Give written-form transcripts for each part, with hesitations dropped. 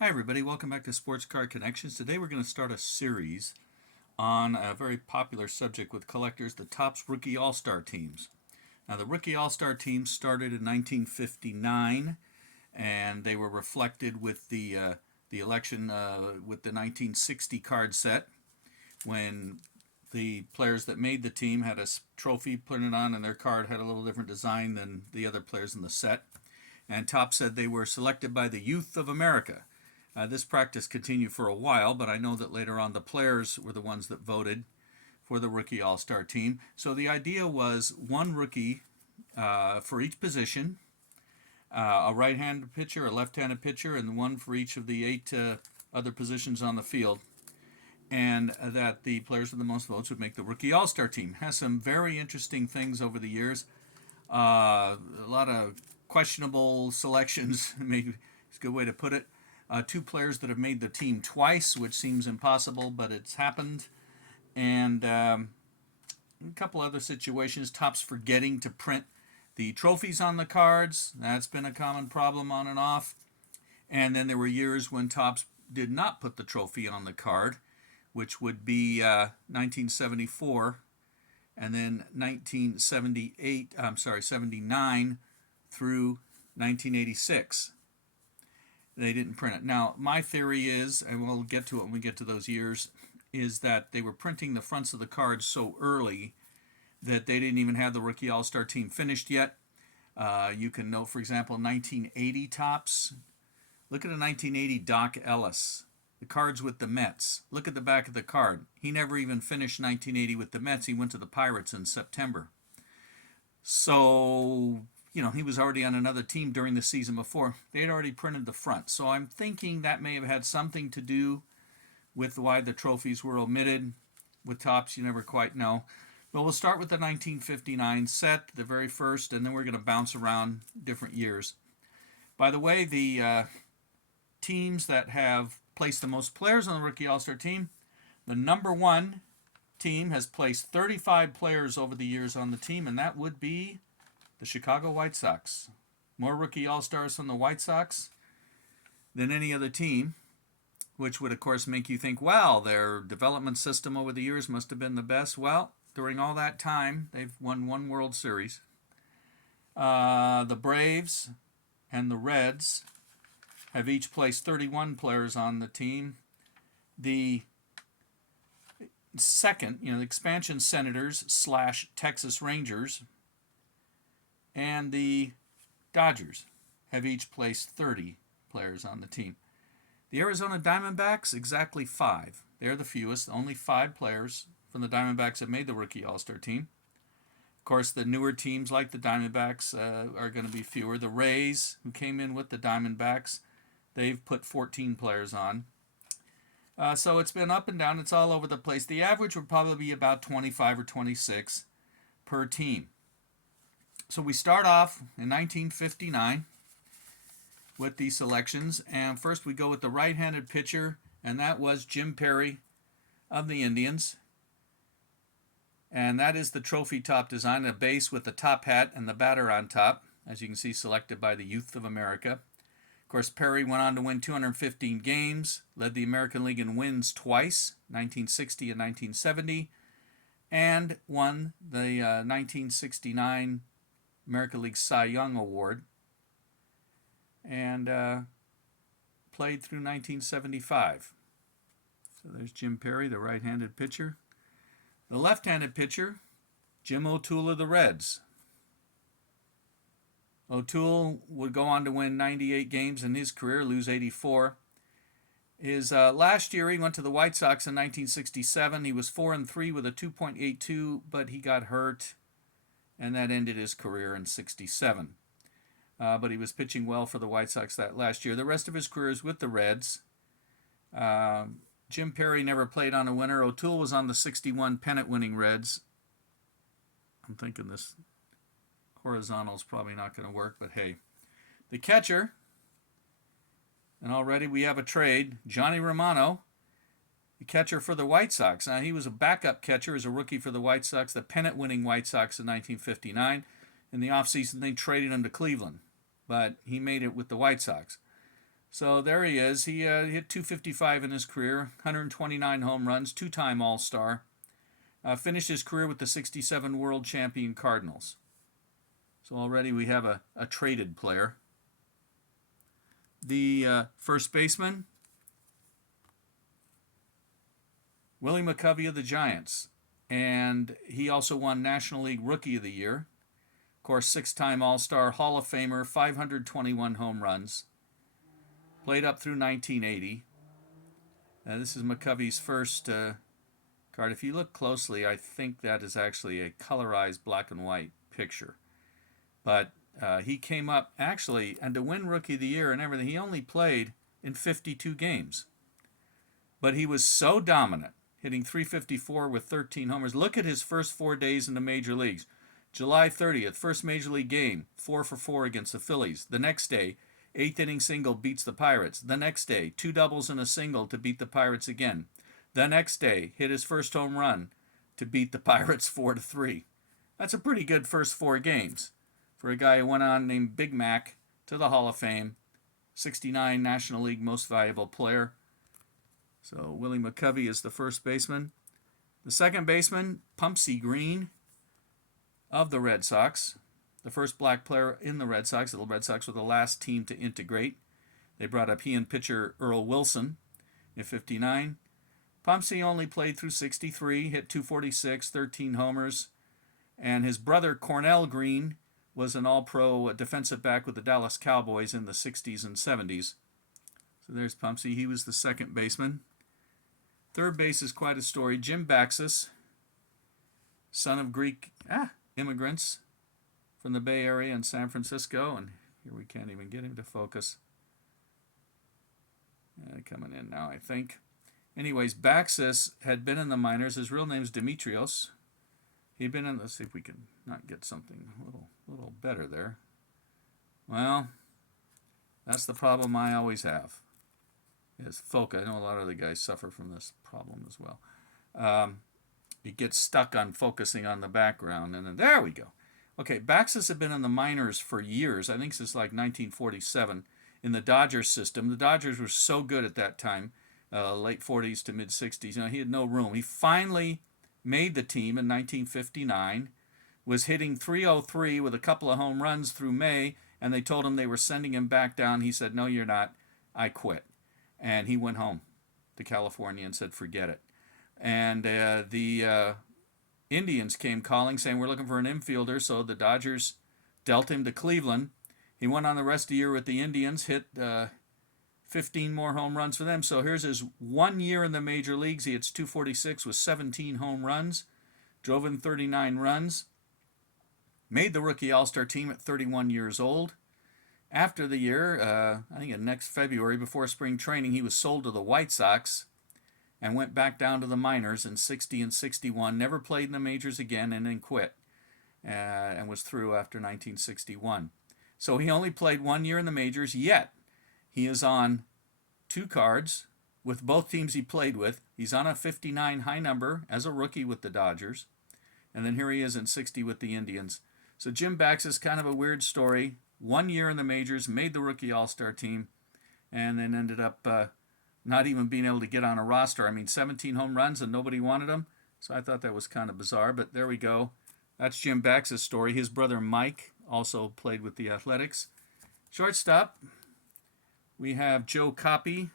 Hi, everybody. Welcome back to Sports Card Connections. Today we're going to start a series on a very popular subject with collectors, the Topps Rookie All-Star teams. Now, the Rookie All-Star teams started in 1959, and they were reflected with the election with the 1960 card set, when the players that made the team had a trophy printed on, and their card had a little different design than the other players in the set. And Topps said they were selected by the youth of America. This practice continued for a while, but I know that later on the players were the ones that voted for the rookie all-star team. So the idea was one rookie for each position, a right-handed pitcher, a left-handed pitcher, and one for each of the eight other positions on the field. And that the players with the most votes would make the rookie all-star team. Has some very interesting things over the years. A lot of questionable selections, maybe it's a good way to put it. Two players that have made the team twice, which seems impossible, but it's happened. And a couple other situations. Topps forgetting to print the trophies on the cards. That's been a common problem on and off. And then there were years when Topps did not put the trophy on the card, which would be 1974 and then 79 through 1986. They didn't print it. Now, my theory is, and we'll get to it when we get to those years, is that they were printing the fronts of the cards so early that they didn't even have the Rookie All-Star team finished yet. You can note, for example, 1980 Topps. Look at a 1980 Doc Ellis. The cards with the Mets. Look at the back of the card. He never even finished 1980 with the Mets. He went to the Pirates in September. So he was already on another team during the season before. They had already printed the front. So I'm thinking that may have had something to do with why the trophies were omitted. With Topps, you never quite know. But we'll start with the 1959 set, the very first, and then we're going to bounce around different years. By the way, the teams that have placed the most players on the Rookie All-Star team, the number one team has placed 35 players over the years on the team, and that would be the Chicago White Sox. More rookie all-stars from the White Sox than any other team, which would, of course, make you think, wow, their development system over the years must have been the best. Well, during all that time, they've won one World Series. The Braves and the Reds have each placed 31 players on the team. The second, the expansion Senators / Texas Rangers and the Dodgers have each placed 30 players on the team. The Arizona Diamondbacks, exactly 5. They're the fewest. Only 5 players from the Diamondbacks have made the Rookie All-Star team. Of course, the newer teams like the Diamondbacks are going to be fewer. The Rays, who came in with the Diamondbacks, they've put 14 players on. So it's been up and down. It's all over the place. The average would probably be about 25 or 26 per team. So we start off in 1959 with these selections, and first we go with the right-handed pitcher, and that was Jim Perry of the Indians. And that is the trophy top design, a base with the top hat and the batter on top, as you can see, selected by the youth of America. Of course, Perry went on to win 215 games, led the American League in wins twice, 1960 and 1970, and won the 1969 American League Cy Young Award, and played through 1975. So there's Jim Perry, the right-handed pitcher. The left-handed pitcher, Jim O'Toole of the Reds. O'Toole would go on to win 98 games in his career, lose 84. His last year, he went to the White Sox in 1967. He was 4-3 with a 2.82, but he got hurt, and that ended his career in 67. But he was pitching well for the White Sox that last year. The rest of his career is with the Reds. Jim Perry never played on a winner. O'Toole was on the 61 pennant-winning Reds. I'm thinking this horizontal is probably not going to work, but hey. The catcher, and already we have a trade, Johnny Romano, the catcher for the White Sox. Now, he was a backup catcher as a rookie for the White Sox, the pennant-winning White Sox in 1959. In the offseason, they traded him to Cleveland, but he made it with the White Sox. So there he is. He hit 255 in his career, 129 home runs, two-time All-Star. Finished his career with the 67 world champion Cardinals. So already we have a traded player. The first baseman, Willie McCovey of the Giants. And he also won National League Rookie of the Year. Of course, six-time All-Star, Hall of Famer, 521 home runs. Played up through 1980. This is McCovey's first card. If you look closely, I think that is actually a colorized black and white picture. But he came up, actually, and to win Rookie of the Year and everything, he only played in 52 games. But he was so dominant, hitting 354 with 13 homers. Look at his first 4 days in the major leagues. July 30th, first major league game, 4 for 4 against the Phillies. The next day, eighth inning single beats the Pirates. The next day, 2 doubles and a single to beat the Pirates again. The next day, hit his first home run to beat the Pirates 4-3. That's a pretty good first 4 games for a guy who went on named Big Mac to the Hall of Fame, 69 National League Most Valuable Player. So Willie McCovey is the first baseman. The second baseman, Pumpsie Green of the Red Sox, the first black player in the Red Sox. The Red Sox were the last team to integrate. They brought up he and pitcher Earl Wilson in 59. Pumpsie only played through 63, hit 246, 13 homers. And his brother Cornell Green was an all-pro defensive back with the Dallas Cowboys in the 60s and 70s. So there's Pumpsie. He was the second baseman. Third base is quite a story. Jim Baxis, son of Greek immigrants from the Bay Area and San Francisco. And here we can't even get him to focus. Coming in now, I think. Anyways, Baxis had been in the minors. His real name's Demetrios. He'd been in, let's see if we can not get something a little better there. Well, that's the problem I always have, is focus. I know a lot of the guys suffer from this problem as well. You get stuck on focusing on the background, and then there we go. Okay, Baxis had been in the minors for years, I think since like 1947, in the Dodgers system. The Dodgers were so good at that time, late 40s to mid 60s. You know, he had no room. He finally made the team in 1959, was hitting 303 with a couple of home runs through May, and they told him they were sending him back down. He said, "No, you're not. I quit." And he went home to California and said, "Forget it." And the Indians came calling saying, "We're looking for an infielder," so the Dodgers dealt him to Cleveland. He went on the rest of the year with the Indians, hit 15 more home runs for them. So here's his 1 year in the major leagues. He hits 246 with 17 home runs, drove in 39 runs, made the rookie all-star team at 31 years old. After the year, I think in next February, before spring training, he was sold to the White Sox and went back down to the minors in 60 and 61, never played in the majors again, and then quit and was through after 1961. So he only played 1 year in the majors, yet he is on 2 cards with both teams he played with. He's on a 59 high number as a rookie with the Dodgers, and then here he is in 60 with the Indians. So Jim Baxis is kind of a weird story. 1 year in the majors, made the rookie all-star team, and then ended up not even being able to get on a roster. I mean, 17 home runs and nobody wanted him, so I thought that was kind of bizarre, but there we go. That's Jim Baxis' story. His brother Mike also played with the Athletics. Shortstop, we have Joe Coppy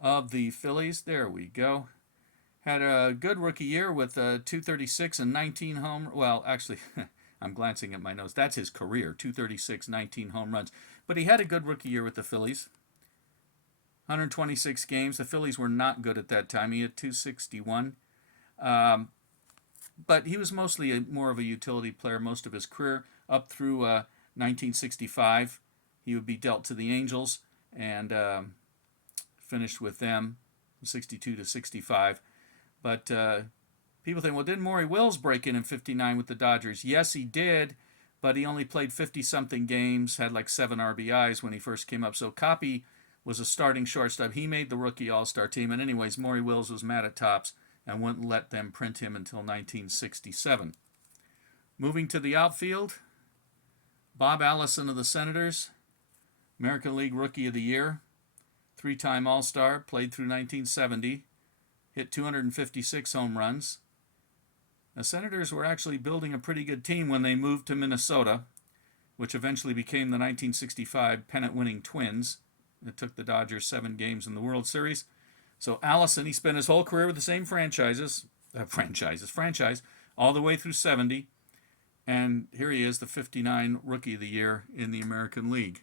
of the Phillies. There we go. Had a good rookie year with 236 and 19 home. Well, actually, I'm glancing at my notes. That's his career, 236, 19 home runs. But he had a good rookie year with the Phillies. 126 games. The Phillies were not good at that time. He had 261. But he was mostly more of a utility player most of his career. Up through 1965, he would be dealt to the Angels and finished with them, 62 to 65. But people think, well, didn't Maury Wills break in 59 with the Dodgers? Yes, he did, but he only played 50-something games, had like 7 RBIs when he first came up. So Coppy was a starting shortstop. He made the rookie all-star team. And anyways, Maury Wills was mad at Topps and wouldn't let them print him until 1967. Moving to the outfield, Bob Allison of the Senators, American League Rookie of the Year, three-time All-Star, played through 1970, hit 256 home runs. The Senators were actually building a pretty good team when they moved to Minnesota, which eventually became the 1965 pennant-winning Twins. It took the Dodgers 7 games in the World Series. So Allison, he spent his whole career with the same franchise, all the way through 70. And here he is, the 59 Rookie of the Year in the American League.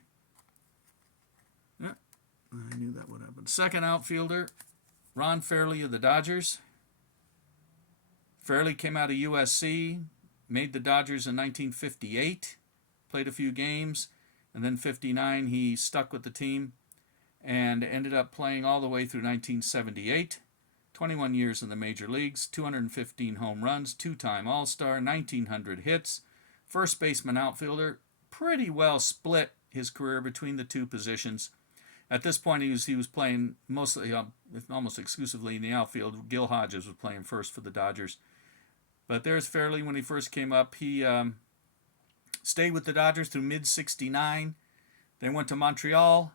Yeah, I knew that would happen. Second outfielder, Ron Fairley of the Dodgers. Fairley came out of USC, made the Dodgers in 1958, played a few games, and then 59 he stuck with the team and ended up playing all the way through 1978. 21 years in the major leagues, 215 home runs, two-time All-Star, 1,900 hits, first baseman outfielder, pretty well split his career between the two positions. At this point, he was playing mostly, almost exclusively in the outfield. Gil Hodges was playing first for the Dodgers. But there's Fairley when he first came up. He stayed with the Dodgers through mid-'69. They went to Montreal.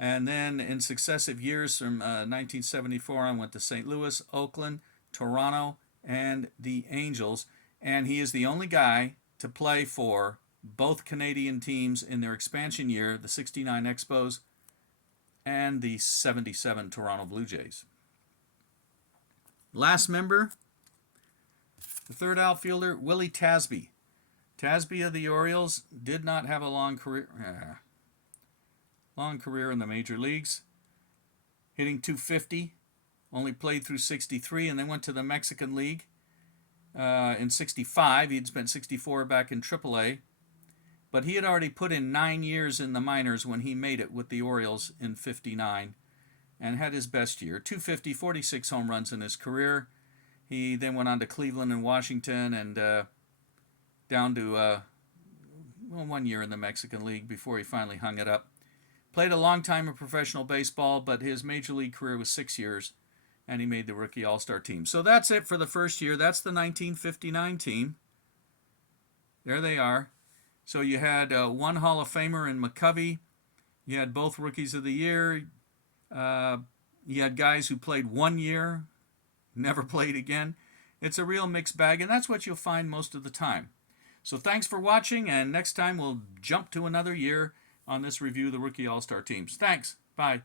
And then in successive years from 1974 on, went to St. Louis, Oakland, Toronto, and the Angels. And he is the only guy to play for both Canadian teams in their expansion year, the 69 Expos and the 77 Toronto Blue Jays. Last member, the third outfielder, Willie Tasby. Tasby of the Orioles did not have a long career in the major leagues, hitting .250, only played through 63, and then went to the Mexican League in 65. He'd spent 64 back in AAA, but he had already put in 9 years in the minors when he made it with the Orioles in 59 and had his best year. .250, 46 home runs in his career. He then went on to Cleveland and Washington and down to 1 year in the Mexican League before he finally hung it up. Played a long time in professional baseball, but his major league career was 6 years, and he made the Rookie All-Star team. So that's it for the first year. That's the 1959 team. There they are. So you had one Hall of Famer in McCovey. You had both Rookies of the Year. You had guys who played 1 year, never played again. It's a real mixed bag, and that's what you'll find most of the time. So thanks for watching, and next time we'll jump to another year on this review of the Rookie All-Star teams. Thanks. Bye.